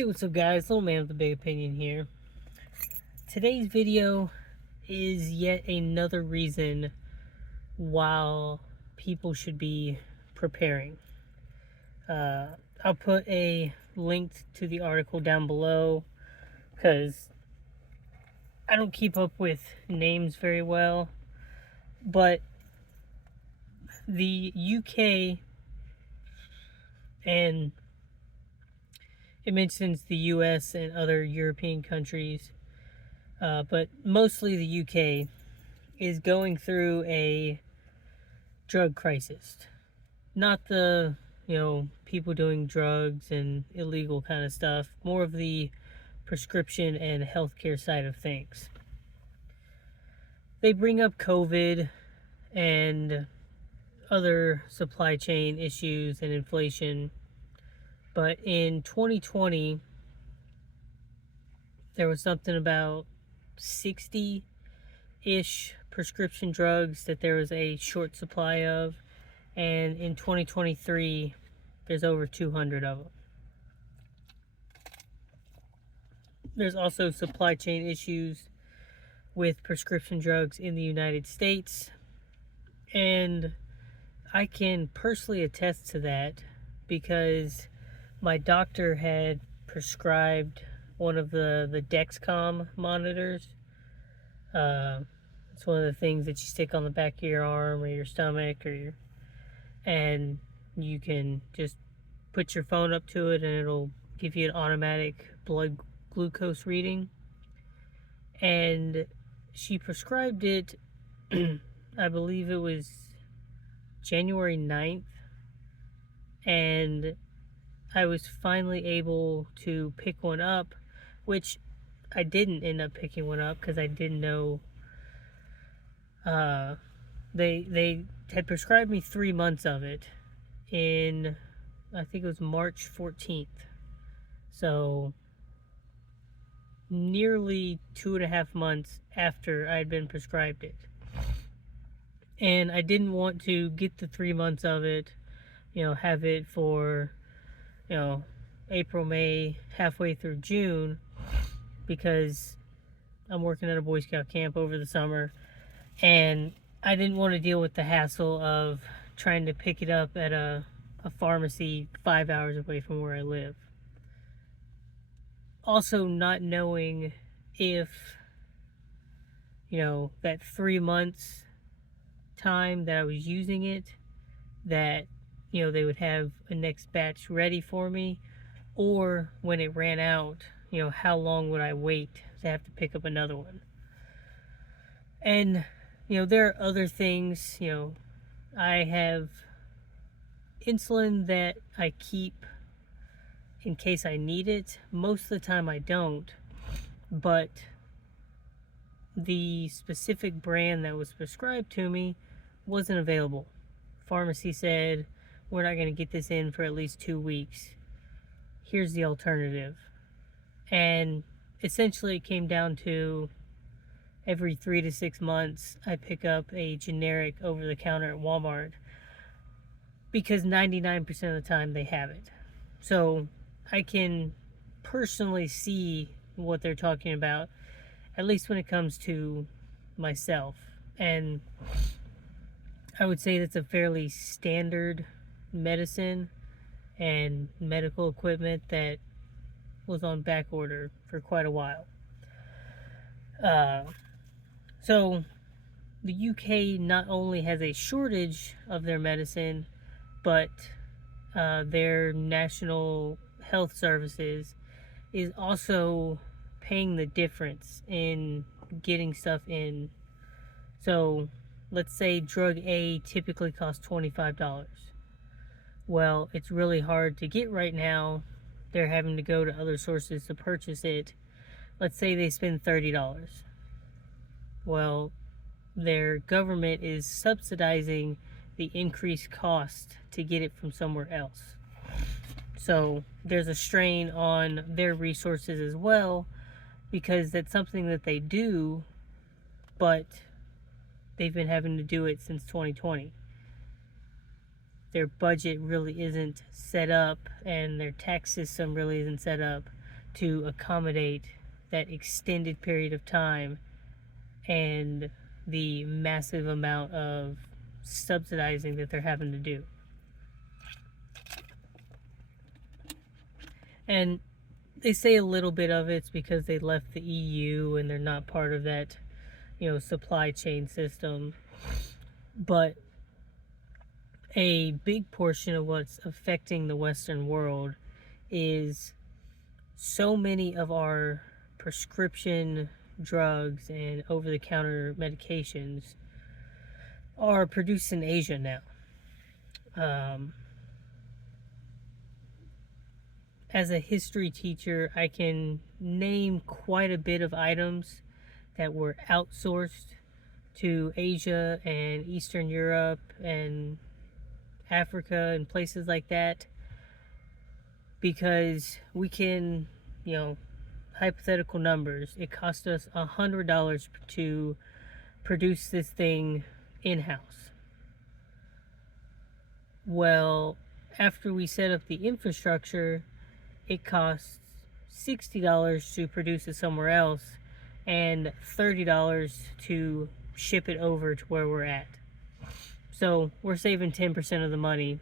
Hey, what's up guys? Little man with a big opinion here. Today's video is yet another reason why people should be preparing. I'll put a link to the article down below because I don't keep up with names very well, but the UK, and it mentions the US and other European countries, but mostly the UK, is going through a drug crisis. Not the, people doing drugs and illegal kind of stuff, more of the prescription and healthcare side of things. They bring up COVID and other supply chain issues and inflation, but in 2020, there was something about 60-ish prescription drugs that there was a short supply of, and in 2023 there's over 200 of them. There's also supply chain issues with prescription drugs in the United States, and I can personally attest to that because my doctor had prescribed one of the Dexcom monitors. It's one of the things that you stick on the back of your arm or your stomach, and you can just put your phone up to it and it'll give you an automatic blood glucose reading. And she prescribed it, I believe it was January 9th, and I was finally able to pick one up, which I didn't end up picking one up because I didn't know. They had prescribed me 3 months of it in, I think it was March 14th. So nearly 2.5 months after I had been prescribed it. And I didn't want to get the 3 months of it, have it for, April, May, halfway through June, because I'm working at a Boy Scout camp over the summer, and I didn't want to deal with the hassle of trying to pick it up at a pharmacy 5 hours away from where I live. Also, not knowing if, that 3 months time that I was using it, that, they would have a next batch ready for me, or when it ran out, how long would I wait to have to pick up another one. And, there are other things. I have insulin that I keep in case I need it. Most of the time I don't, but the specific brand that was prescribed to me wasn't available. Pharmacy said, we're not going to get this in for at least 2 weeks. Here's the alternative. And essentially it came down to every 3 to 6 months I pick up a generic over-the-counter at Walmart, because 99% of the time they have it. So I can personally see what they're talking about, at least when it comes to myself. And I would say that's a fairly standard medicine and medical equipment that was on back order for quite a while. So the UK not only has a shortage of their medicine, but their national health services is also paying the difference in getting stuff in. So let's say drug A typically costs $25. Well, it's really hard to get right now. They're having to go to other sources to purchase it. Let's say they spend $30. Well, their government is subsidizing the increased cost to get it from somewhere else. So there's a strain on their resources as well, because that's something that they do, but they've been having to do it since 2020. Their budget really isn't set up, and their tax system really isn't set up to accommodate that extended period of time and the massive amount of subsidizing that they're having to do. And they say a little bit of it's because they left the EU and they're not part of that, supply chain system. But a big portion of what's affecting the Western world is so many of our prescription drugs and over-the-counter medications are produced in Asia now. As a history teacher, I can name quite a bit of items that were outsourced to Asia and Eastern Europe and Africa and places like that, because we can, hypothetical numbers, it cost us $100 to produce this thing in-house. Well, after we set up the infrastructure, it costs $60 to produce it somewhere else and $30 to ship it over to where we're at. So we're saving 10% of the money.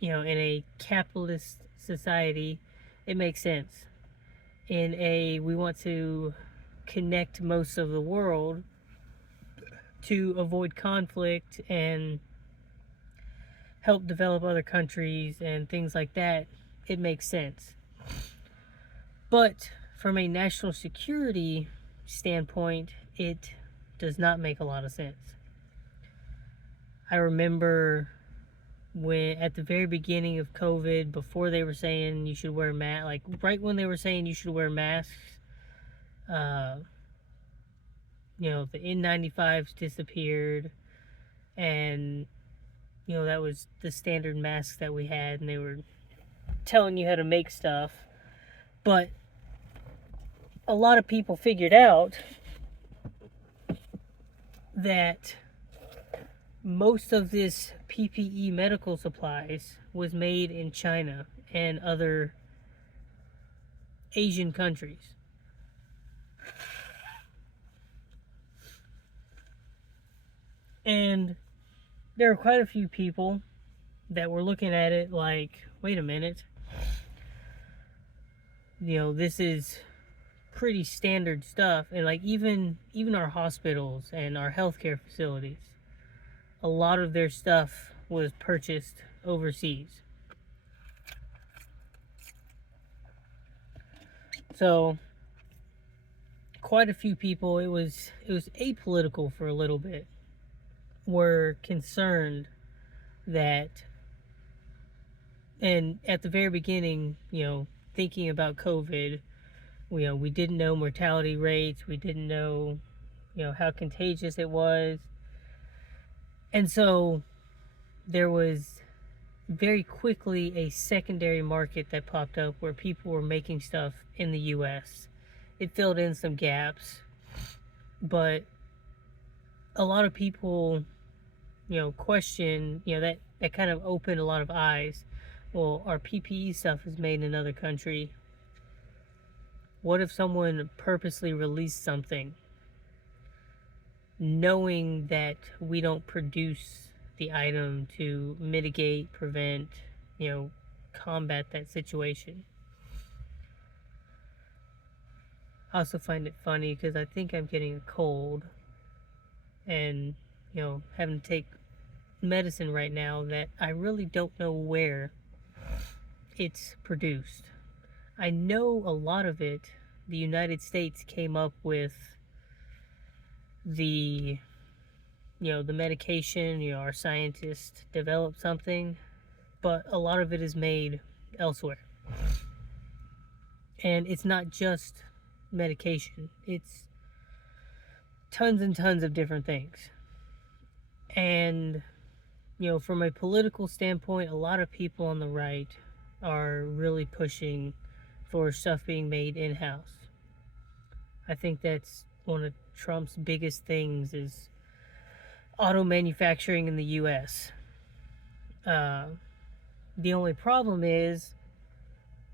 In a capitalist society, it makes sense. We want to connect most of the world to avoid conflict and help develop other countries and things like that, it makes sense. But from a national security standpoint, it does not make a lot of sense. I remember when at the very beginning of COVID, before they were saying you should wear masks, like right when they were saying you should wear masks, the N95s disappeared, and that was the standard masks that we had, and they were telling you how to make stuff. But a lot of people figured out that most of this PPE medical supplies was made in China and other Asian countries. And there were quite a few people that were looking at it like, wait a minute, this is pretty standard stuff. And like even our hospitals and our healthcare facilities, a lot of their stuff was purchased overseas. So quite a few people, it was apolitical for a little bit, were concerned that, and at the very beginning, thinking about COVID, we didn't know mortality rates, we didn't know, how contagious it was. And so there was very quickly a secondary market that popped up where people were making stuff in the US. It filled in some gaps, but a lot of people, question, that kind of opened a lot of eyes. Well, our PPE stuff is made in another country. What if someone purposely released something knowing that we don't produce the item to mitigate, prevent, combat that situation? I also find it funny because I think I'm getting a cold and, having to take medicine right now that I really don't know where it's produced. I know a lot of it, the United States came up with the medication, our scientists developed something, but a lot of it is made elsewhere. And it's not just medication, it's tons and tons of different things. And, from a political standpoint, a lot of people on the right are really pushing for stuff being made in-house. I think that's one of Trump's biggest things is auto manufacturing in the US. The only problem is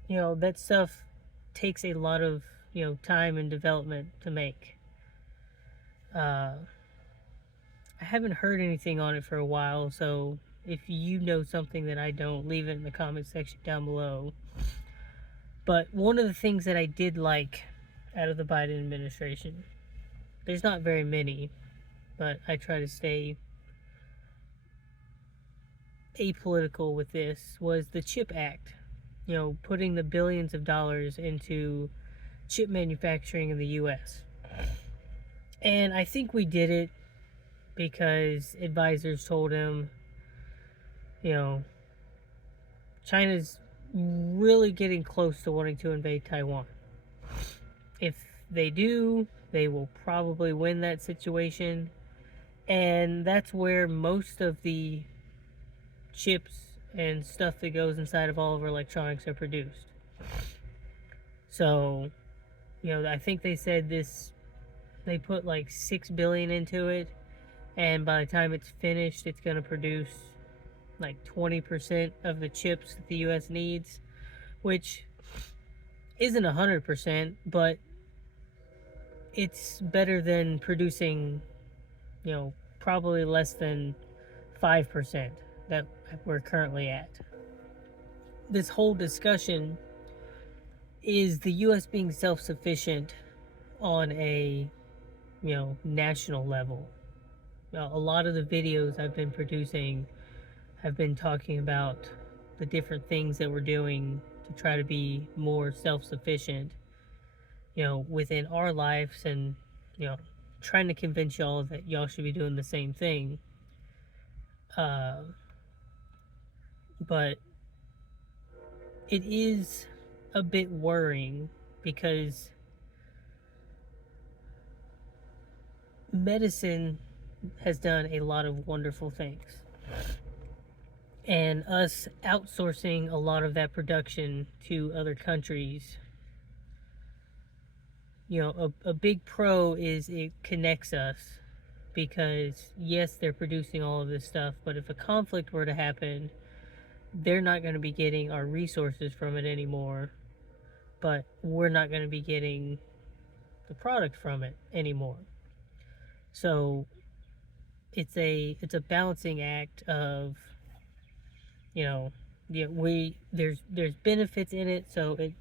that stuff takes a lot of, time and development to make. Uh, I haven't heard anything on it for a while, so if you know something that I don't, leave it in the comment section down below. But one of the things that I did like out of the Biden administration, there's not very many, but I try to stay apolitical with this, was the CHIP Act. Putting the billions of dollars into chip manufacturing in the US. And I think we did it because advisors told him, you know, China's really getting close to wanting to invade Taiwan. If they do, they will probably win that situation. And that's where most of the chips and stuff that goes inside of all of our electronics are produced. So, I think they said they put like 6 billion into it, and by the time it's finished, it's going to produce like 20% of the chips that the US needs, which isn't 100%, but it's better than producing, probably less than 5% that we're currently at. This whole discussion is the US being self-sufficient on a, national level. A lot of the videos I've been producing have been talking about the different things that we're doing to try to be more self-sufficient, within our lives, and, trying to convince y'all that y'all should be doing the same thing. But it is a bit worrying because medicine has done a lot of wonderful things. And us outsourcing a lot of that production to other countries, a big pro is it connects us, because yes, they're producing all of this stuff, but if a conflict were to happen, they're not going to be getting our resources from it anymore, but we're not going to be getting the product from it anymore. So it's a balancing act of, there's benefits in it, so it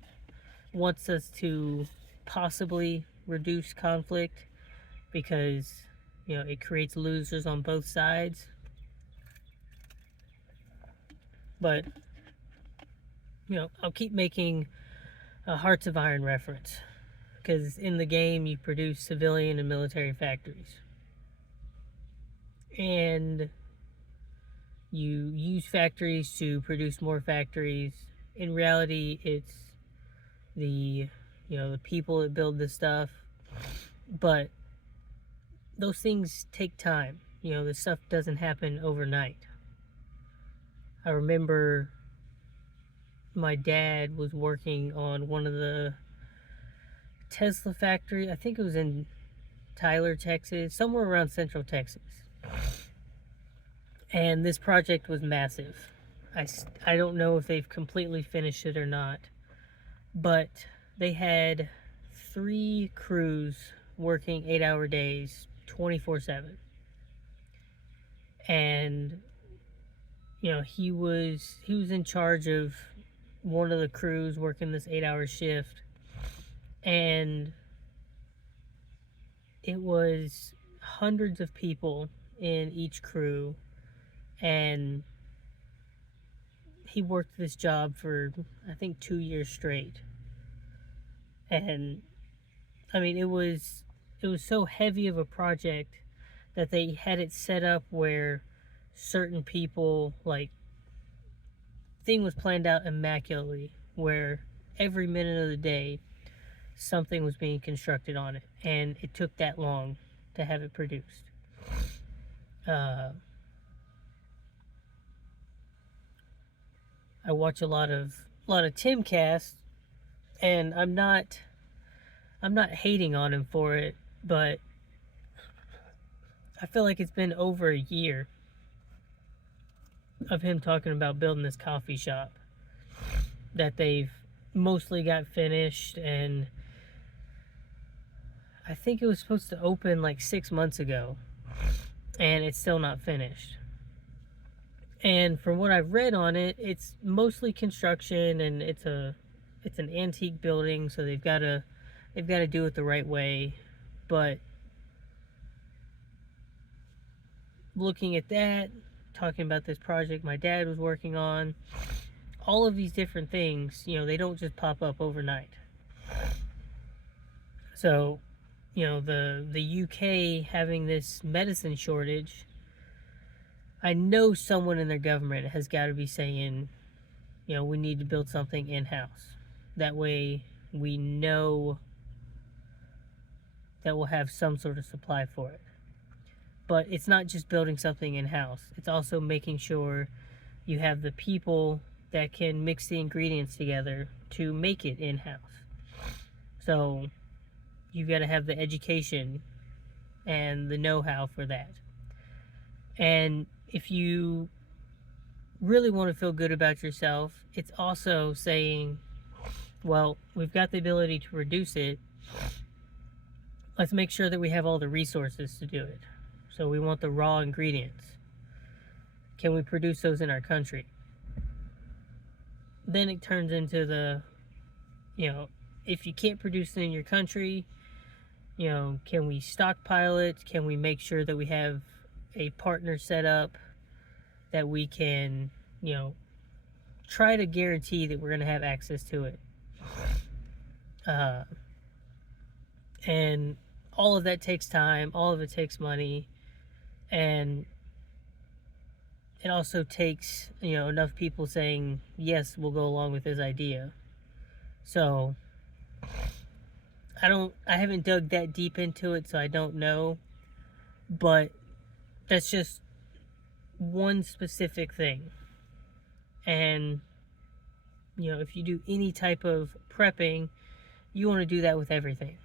wants us to possibly reduce conflict, because it creates losers on both sides. But I'll keep making a Hearts of Iron reference, because in the game you produce civilian and military factories, and you use factories to produce more factories. In reality, it's the people that build this stuff, but those things take time. This stuff doesn't happen overnight. I remember my dad was working on one of the Tesla factory. I think it was in Tyler, Texas, somewhere around Central Texas. And this project was massive. I don't know if they've completely finished it or not, but they had 3 crews working 8-hour days, 24/7. And he was in charge of one of the crews working this 8-hour shift, and it was hundreds of people in each crew, and he worked this job for, I think, 2 years straight. And I mean, it was so heavy of a project that they had it set up where certain people, like, thing was planned out immaculately, where every minute of the day something was being constructed on it, and it took that long to have it produced. I watch a lot of Timcast, and I'm not hating on him for it, but I feel like it's been over a year of him talking about building this coffee shop that they've mostly got finished, and I think it was supposed to open like 6 months ago, and it's still not finished. And from what I've read on it, it's mostly construction, and it's an antique building, so they've got to do it the right way. But looking at that, talking about this project my dad was working on, all of these different things, they don't just pop up overnight. So, the UK having this medicine shortage, I know someone in their government has got to be saying, we need to build something in-house. That way we know that we'll have some sort of supply for it. But it's not just building something in-house. It's also making sure you have the people that can mix the ingredients together to make it in-house. So you've got to have the education and the know-how for that. And if you really want to feel good about yourself, it's also saying, well, we've got the ability to produce it. Let's make sure that we have all the resources to do it. So we want the raw ingredients. Can we produce those in our country? Then it turns into the, if you can't produce it in your country, can we stockpile it? Can we make sure that we have a partner set up that we can, try to guarantee that we're going to have access to it? And all of that takes time, all of it takes money, and it also takes, enough people saying, yes, we'll go along with this idea. So I haven't dug that deep into it, so I don't know, but that's just one specific thing. And if you do any type of prepping, you want to do that with everything.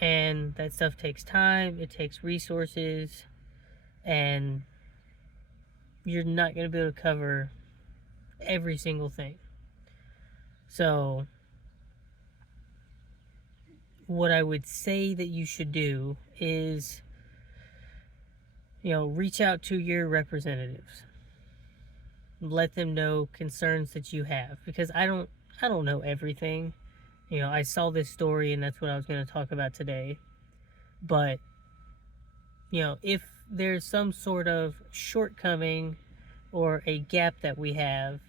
And that stuff takes time, it takes resources, and you're not going to be able to cover every single thing. So what I would say that you should do is, reach out to your representatives. Let them know concerns that you have, because I don't know everything. I saw this story and that's what I was going to talk about today. But if there's some sort of shortcoming or a gap that we have,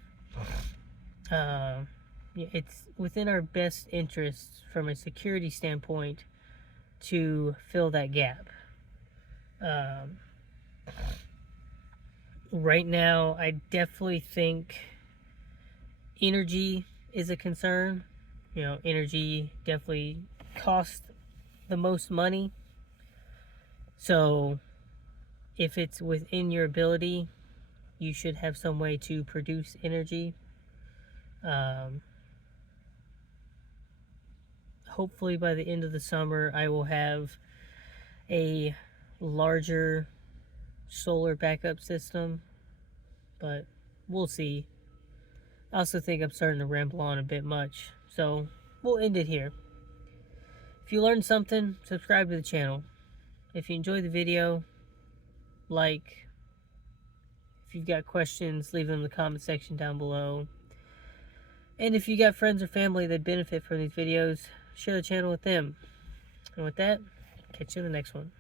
it's within our best interests from a security standpoint to fill that gap. Right now, I definitely think energy is a concern. Energy definitely costs the most money. So if it's within your ability, you should have some way to produce energy. Hopefully by the end of the summer, I will have a larger solar backup system, but we'll see. I also think I'm starting to ramble on a bit much, so we'll end it here. If you learned something, subscribe to the channel. If you enjoyed the video, like. If you've got questions, leave them in the comment section down below. And if you got friends or family that benefit from these videos, share the channel with them. And with that, catch you in the next one.